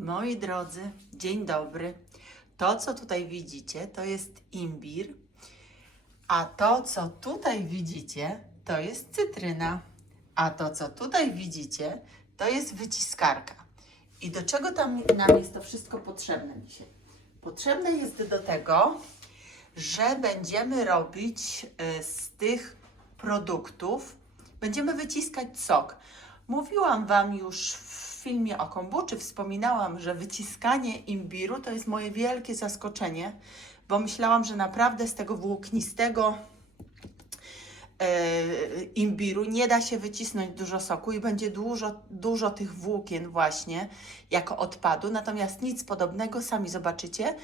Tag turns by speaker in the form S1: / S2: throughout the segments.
S1: Moi drodzy, dzień dobry. To, co tutaj widzicie, to jest imbir, a to, co tutaj widzicie, to jest cytryna, a to, co tutaj widzicie, to jest wyciskarka. I do czego tam nam jest to wszystko potrzebne dzisiaj? Potrzebne jest do tego, że będziemy robić y, z tych produktów, będziemy wyciskać sok. Mówiłam Wam już w filmie o kombuczy, wspominałam, że wyciskanie imbiru to jest moje wielkie zaskoczenie, bo myślałam, że naprawdę z tego włóknistego e, imbiru nie da się wycisnąć dużo soku i będzie dużo, dużo tych włókien właśnie jako odpadu. Natomiast nic podobnego, sami zobaczycie.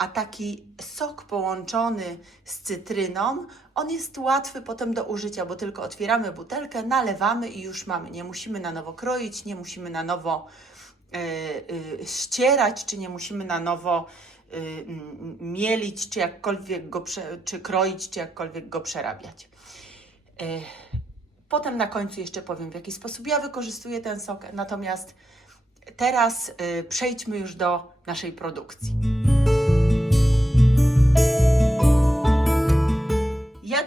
S1: A taki sok połączony z cytryną, on jest łatwy potem do użycia, bo tylko otwieramy butelkę, nalewamy i już mamy. Nie musimy na nowo kroić, nie musimy na nowo y, y, ścierać, czy nie musimy na nowo y, mm, mielić, czy jakkolwiek go, czy kroić, czy jakkolwiek go przerabiać. Y, Potem na końcu jeszcze powiem, w jaki sposób ja wykorzystuję ten sok. Natomiast teraz y, przejdźmy już do naszej produkcji.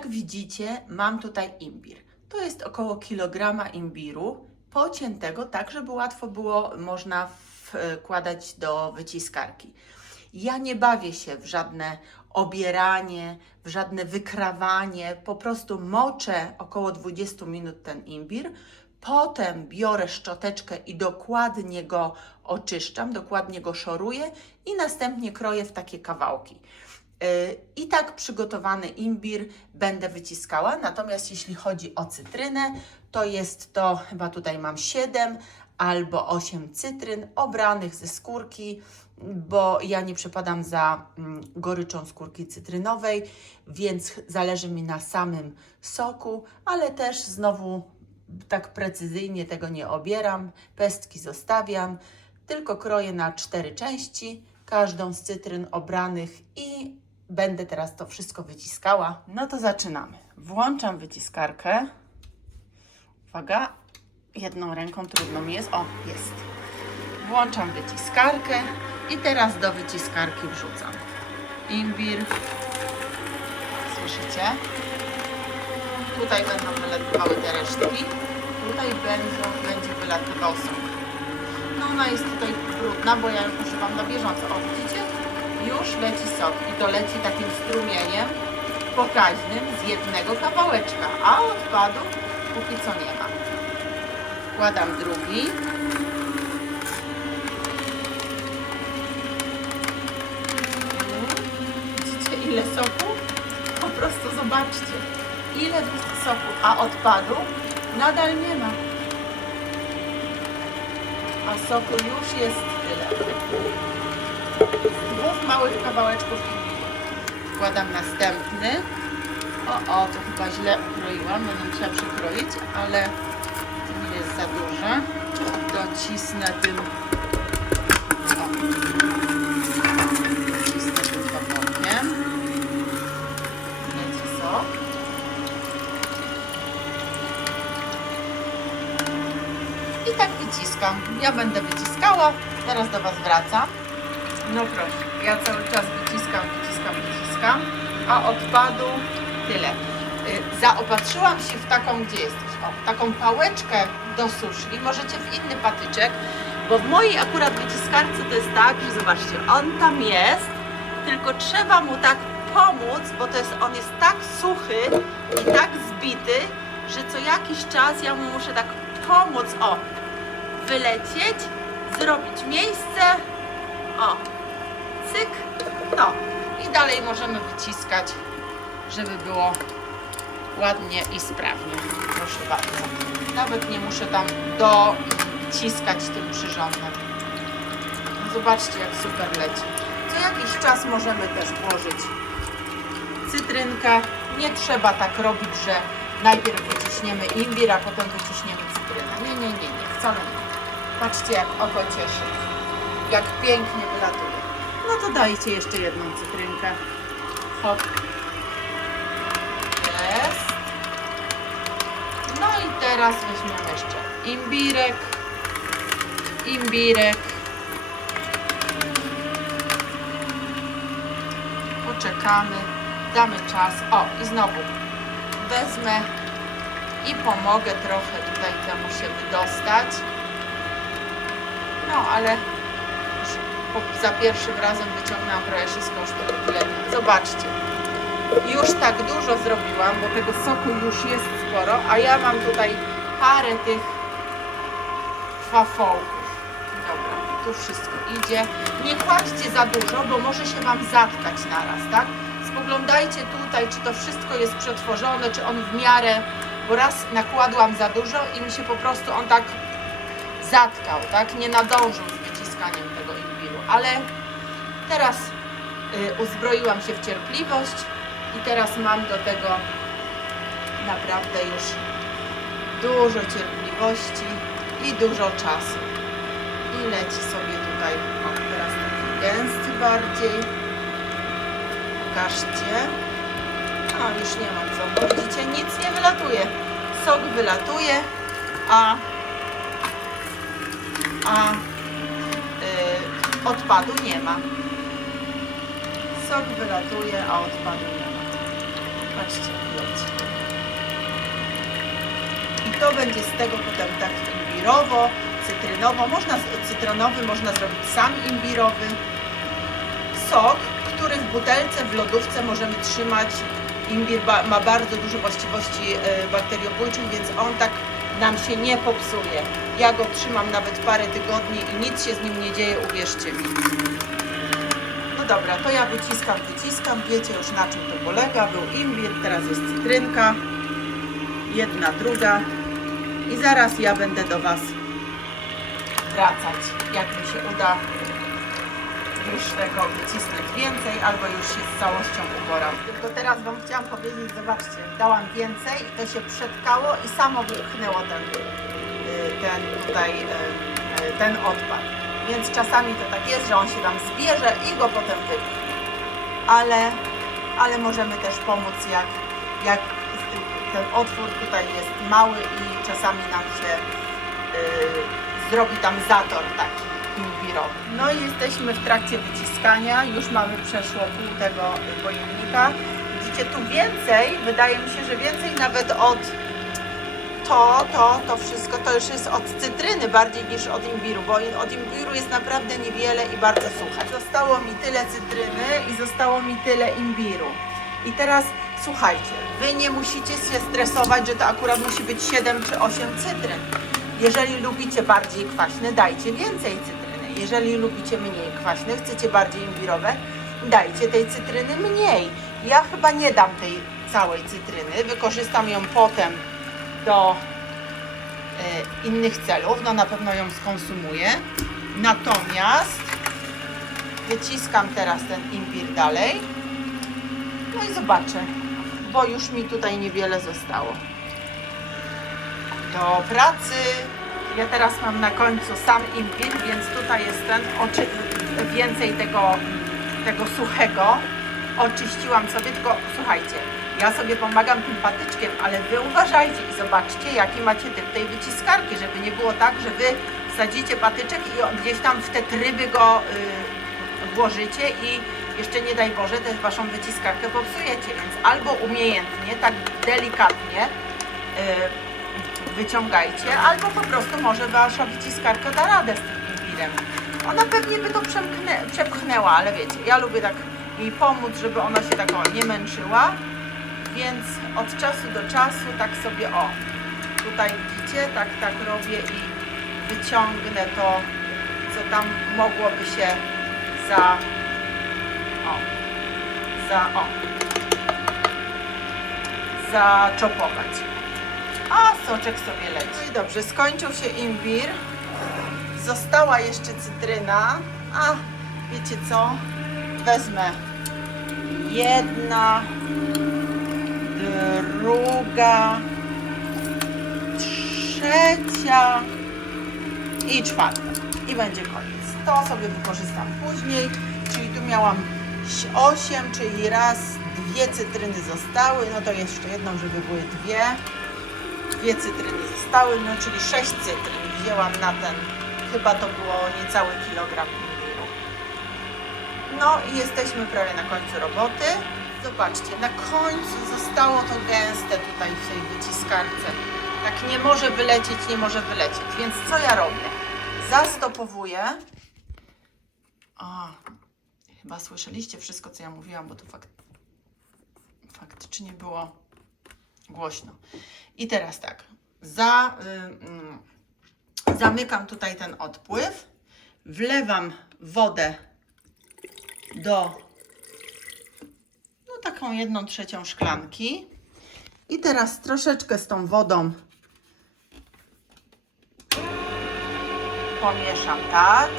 S1: Jak widzicie, mam tutaj imbir. To jest około kilograma imbiru, pociętego tak, żeby łatwo było można wkładać do wyciskarki. Ja nie bawię się w żadne obieranie, w żadne wykrawanie, po prostu moczę około 20 minut ten imbir. Potem biorę szczoteczkę i dokładnie go oczyszczam, dokładnie go szoruję i następnie kroję w takie kawałki. Yy, I tak przygotowany imbir będę wyciskała. Natomiast jeśli chodzi o cytrynę, to jest to chyba tutaj mam 7 albo 8 cytryn obranych ze skórki, bo ja nie przepadam za mm, goryczą skórki cytrynowej, więc zależy mi na samym soku, ale też znowu tak precyzyjnie tego nie obieram. Pestki zostawiam, tylko kroję na cztery części, każdą z cytryn obranych i będę teraz to wszystko wyciskała. No to zaczynamy. Włączam wyciskarkę. Uwaga, jedną ręką trudno mi jest. O, jest. Włączam wyciskarkę i teraz do wyciskarki wrzucam imbir. Słyszycie? Tutaj będą wylatywały te resztki. Tutaj będą, będzie wylatywał sok. No ona jest tutaj brudna, bo ja ją używam na bieżąco. O, widzicie? Już leci sok i to leci takim strumieniem pokaźnym z jednego kawałeczka, a odpadu póki co nie ma. Wkładam drugi. Widzicie ile soku? Po prostu zobaczcie. Ile jest soku, a odpadu nadal nie ma. A soku już jest tyle. Z dwóch małych kawałeczków. Wkładam następny. O, o, to chyba źle ukroiłam, będę musiała przekroić, ale to nie jest za duże. Docisnę tym. O. I tak wyciskam. Ja będę wyciskała. Teraz do Was wracam. No proszę, ja cały czas wyciskam, wyciskam, wyciskam, a odpadu tyle. Y, Zaopatrzyłam się w taką, gdzie jesteś, o, taką pałeczkę do suszli, możecie w inny patyczek, bo w mojej akurat wyciskarce to jest tak, że zobaczcie, on tam jest, tylko trzeba mu tak pomóc, bo to jest, on jest tak suchy i tak zbity, że co jakiś czas ja mu muszę tak pomóc, o, wylecieć, zrobić miejsce, o, no i dalej możemy wyciskać, żeby było ładnie i sprawnie. Proszę bardzo. Nawet nie muszę tam dociskać tym przyrządem. Zobaczcie, jak super leci. Co jakiś czas możemy też włożyć cytrynkę. Nie trzeba tak robić, że najpierw wyciśniemy imbir, a potem wyciśniemy cytrynę. Nie, nie, nie, nie, wcale nie. Patrzcie, jak oko cieszy. Jak pięknie wylatuje. No to dajcie jeszcze jedną cytrynkę. Hop. Jest. No i teraz weźmiemy jeszcze imbirek. Imbirek. Poczekamy. Damy czas. O, i znowu wezmę i pomogę trochę tutaj temu się wydostać. No, ale za pierwszym razem wyciągnęłam trochę wszystko szprytletnie. Zobaczcie. Już tak dużo zrobiłam, bo tego soku już jest sporo, a ja mam tutaj parę tych fafołków. Dobra, tu wszystko idzie. Nie kładźcie za dużo, bo może się Wam zatkać naraz, tak? Spoglądajcie tutaj, czy to wszystko jest przetworzone, czy on w miarę, bo raz nakładłam za dużo i mi się po prostu on tak zatkał, tak? Nie nadążył z wyciskaniem tego ale teraz y, uzbroiłam się w cierpliwość i teraz mam do tego naprawdę już dużo cierpliwości i dużo czasu. I leci sobie tutaj, o teraz taki gęsty bardziej. Pokażcie. A już nie mam co, widzicie, nic nie wylatuje. Sok wylatuje, a, a odpadu nie ma. Sok wylatuje, a odpadu nie ma. Patrzcie, leci. I to będzie z tego potem tak imbirowo, cytrynowo, można, cytrynowy można zrobić sam imbirowy. Sok, który w butelce, w lodówce możemy trzymać. Imbir ma bardzo dużo właściwości e, bakteriobójczych, więc on tak nam się nie popsuje. Ja go trzymam nawet parę tygodni i nic się z nim nie dzieje, uwierzcie mi. No dobra, to ja wyciskam, wyciskam. Wiecie już na czym to polega. Był imbir, teraz jest cytrynka. Jedna, druga. I zaraz ja będę do Was wracać, jak mi się uda już tego wycisnąć więcej, albo już się z całością uboram. Tylko teraz Wam chciałam powiedzieć, zobaczcie, dałam więcej i to się przetkało i samo wypchnęło ten, y, ten tutaj, y, y, ten odpad. Więc czasami to tak jest, że on się tam zbierze i go potem wypchnie. Ale, ale możemy też pomóc, jak, jak ten otwór tutaj jest mały i czasami nam się y, zrobi tam zator taki imbirowy. No i jesteśmy w trakcie wyciskania, już mamy przeszło pół tego pojemnika. Widzicie tu więcej, wydaje mi się, że więcej nawet od to, to, to wszystko to już jest od cytryny bardziej niż od imbiru, bo od imbiru jest naprawdę niewiele i bardzo suche. Zostało mi tyle cytryny i zostało mi tyle imbiru. I teraz słuchajcie, wy nie musicie się stresować, że to akurat musi być 7 czy 8 cytryn. Jeżeli lubicie bardziej kwaśne, dajcie więcej cytryny. Jeżeli lubicie mniej kwaśne, chcecie bardziej imbirowe, dajcie tej cytryny mniej. Ja chyba nie dam tej całej cytryny, wykorzystam ją potem do e, innych celów, no na pewno ją skonsumuję. Natomiast wyciskam teraz ten imbir dalej. No i zobaczę, bo już mi tutaj niewiele zostało. Do pracy. Ja teraz mam na końcu sam imbir, więc tutaj jest ten oczy, więcej tego, tego suchego. Oczyściłam sobie, tylko słuchajcie, ja sobie pomagam tym patyczkiem, ale wy uważajcie i zobaczcie, jaki macie typ tej wyciskarki, żeby nie było tak, że wy wsadzicie patyczek i gdzieś tam w te tryby go y, włożycie i jeszcze nie daj Boże, też waszą wyciskarkę popsujecie, więc albo umiejętnie, tak delikatnie y, wyciągajcie, albo po prostu może wasza wyciskarka da radę z tym imbirem. Ona pewnie by to przemknę, przepchnęła, ale wiecie, ja lubię tak jej pomóc, żeby ona się tak o, nie męczyła, więc od czasu do czasu tak sobie o, tutaj widzicie, tak, tak robię i wyciągnę to, co tam mogłoby się za, o, za, o, zaczopować. A soczek sobie leci. No i dobrze, skończył się imbir. Została jeszcze cytryna. A wiecie co? Wezmę jedna, druga, trzecia i czwarta. I będzie koniec. To sobie wykorzystam później. Czyli tu miałam 8, czyli raz, dwie cytryny zostały. No to jeszcze jedną, żeby były dwie dwie cytryny zostały, no czyli 6 cytryn wzięłam na ten, chyba to było niecały kilogram imbiru. No i jesteśmy prawie na końcu roboty. Zobaczcie, na końcu zostało to gęste tutaj w tej wyciskarce. Tak nie może wylecieć, nie może wylecieć. Więc co ja robię? Zastopowuję. O, chyba słyszeliście wszystko, co ja mówiłam, bo to fakt, faktycznie było głośno. I teraz tak, za, y, mm, zamykam tutaj ten odpływ, wlewam wodę do no taką jedną trzecią szklanki i teraz troszeczkę z tą wodą pomieszam tak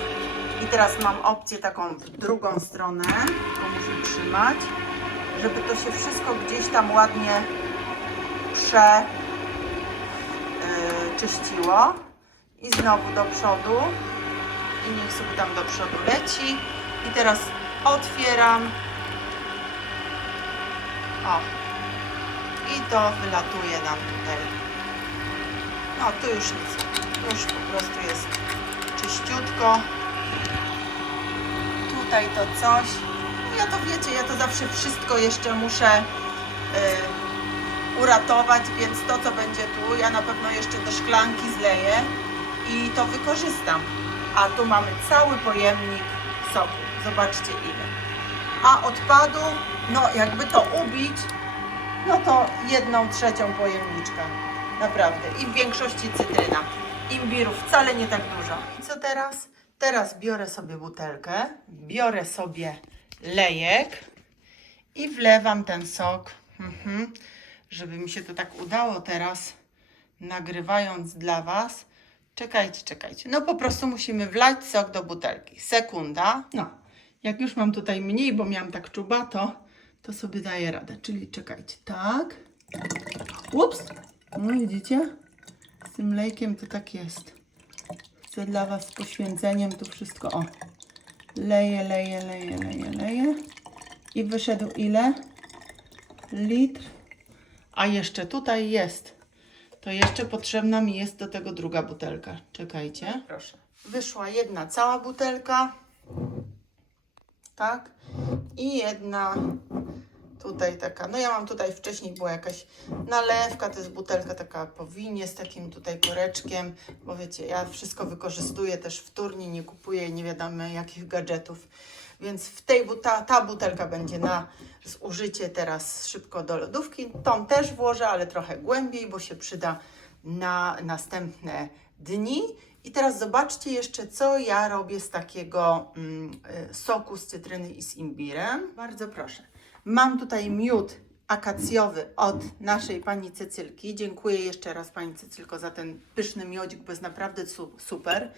S1: i teraz mam opcję taką w drugą stronę, to muszę trzymać, żeby to się wszystko gdzieś tam ładnie prze yy, czyściło i znowu do przodu. I niech sobie tam do przodu leci. I teraz otwieram. O. I to wylatuje nam tutaj. No tu już nic. Już po prostu jest czyściutko. Tutaj to coś. No ja to wiecie, ja to zawsze wszystko jeszcze muszę yy, uratować, więc to co będzie tu, ja na pewno jeszcze do szklanki zleję i to wykorzystam. A tu mamy cały pojemnik soku. Zobaczcie ile. A odpadu, no jakby to ubić, no to jedną trzecią pojemniczka. Naprawdę. I w większości cytryna. Imbiru wcale nie tak dużo. I co teraz? Teraz biorę sobie butelkę, biorę sobie lejek i wlewam ten sok. Mhm. Żeby mi się to tak udało teraz, nagrywając dla Was. Czekajcie, czekajcie. No po prostu musimy wlać sok do butelki. Sekunda. No, jak już mam tutaj mniej, bo miałam tak czubato, to sobie daję radę. Czyli czekajcie, tak. Ups. No widzicie? Z tym lejkiem to tak jest. Chcę dla Was z poświęceniem tu wszystko, o. Leję, leję, leję, leję, leję. I wyszedł ile? Litr. A jeszcze tutaj jest. To jeszcze potrzebna mi jest do tego druga butelka. Czekajcie. Proszę. Wyszła jedna cała butelka. Tak. I jedna tutaj taka. No ja mam tutaj wcześniej była jakaś nalewka. To jest butelka taka po winie z takim tutaj koreczkiem. Bo wiecie, ja wszystko wykorzystuję też wtórnie, nie kupuję nie wiadomo jakich gadżetów. Więc w tej ta, ta butelka będzie na zużycie teraz szybko do lodówki. Tą też włożę, ale trochę głębiej, bo się przyda na następne dni. I teraz zobaczcie jeszcze, co ja robię z takiego mm, y, soku z cytryny i z imbirem. Bardzo proszę. Mam tutaj miód akacjowy od naszej pani Cecylki. Dziękuję jeszcze raz pani Cecylko za ten pyszny miodzik, bo jest naprawdę su- super.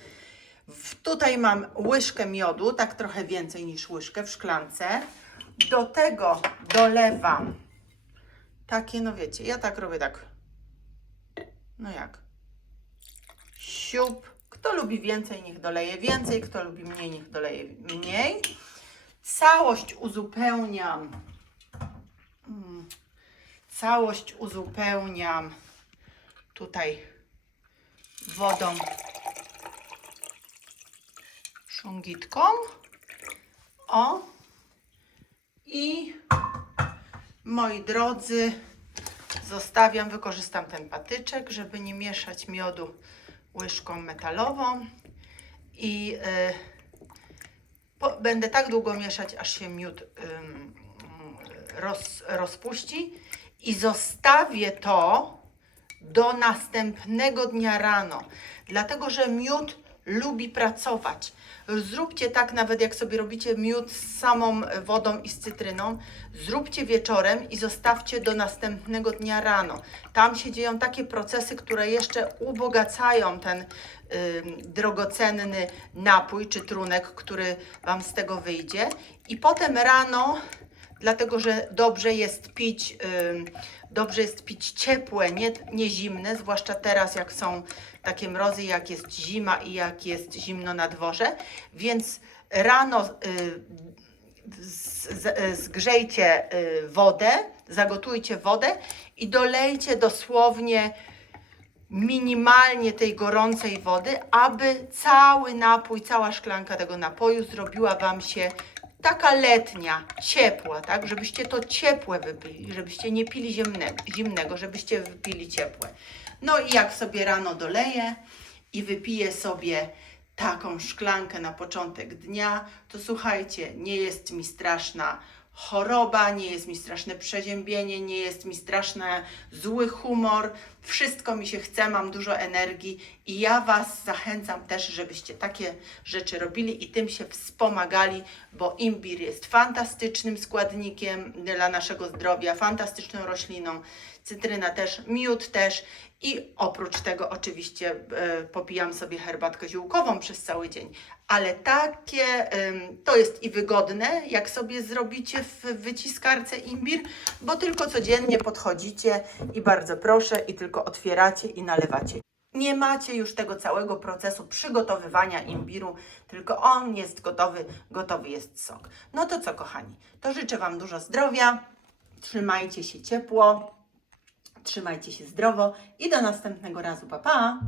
S1: Tutaj mam łyżkę miodu, tak trochę więcej niż łyżkę w szklance. Do tego dolewam takie, no wiecie, ja tak robię tak. No jak? Siup. Kto lubi więcej, niech doleje więcej, kto lubi mniej, niech doleje mniej. Całość uzupełniam. Mm. Całość uzupełniam tutaj wodą szungitką. O. I moi drodzy, zostawiam, wykorzystam ten patyczek, żeby nie mieszać miodu łyżką metalową. I y, po, będę tak długo mieszać, aż się miód roz, rozpuści. I zostawię to do następnego dnia rano, dlatego że miód lubi pracować. Zróbcie tak, nawet jak sobie robicie miód z samą wodą i z cytryną, zróbcie wieczorem i zostawcie do następnego dnia rano. Tam się dzieją takie procesy, które jeszcze ubogacają ten ym, drogocenny napój czy trunek, który Wam z tego wyjdzie. I potem rano dlatego że dobrze jest pić, dobrze jest pić ciepłe, nie, nie zimne, zwłaszcza teraz jak są takie mrozy, jak jest zima i jak jest zimno na dworze, więc rano y, zgrzejcie y, wodę, zagotujcie wodę i dolejcie dosłownie minimalnie tej gorącej wody, aby cały napój, cała szklanka tego napoju zrobiła Wam się taka letnia, ciepła, tak? Żebyście to ciepłe wypili, żebyście nie pili zimne, zimnego, żebyście wypili ciepłe. No i jak sobie rano doleję i wypiję sobie taką szklankę na początek dnia, to słuchajcie, nie jest mi straszna choroba, nie jest mi straszne przeziębienie, nie jest mi straszny zły humor. Wszystko mi się chce, mam dużo energii i ja Was zachęcam też, żebyście takie rzeczy robili i tym się wspomagali, bo imbir jest fantastycznym składnikiem dla naszego zdrowia, fantastyczną rośliną, cytryna też, miód też i oprócz tego oczywiście e, popijam sobie herbatkę ziółkową przez cały dzień. Ale takie ym, to jest i wygodne, jak sobie zrobicie w wyciskarce imbir, bo tylko codziennie podchodzicie i bardzo proszę i tylko otwieracie i nalewacie. Nie macie już tego całego procesu przygotowywania imbiru, tylko on jest gotowy, gotowy jest sok. No to co, kochani, to życzę Wam dużo zdrowia, trzymajcie się ciepło, trzymajcie się zdrowo i do następnego razu. Pa, pa!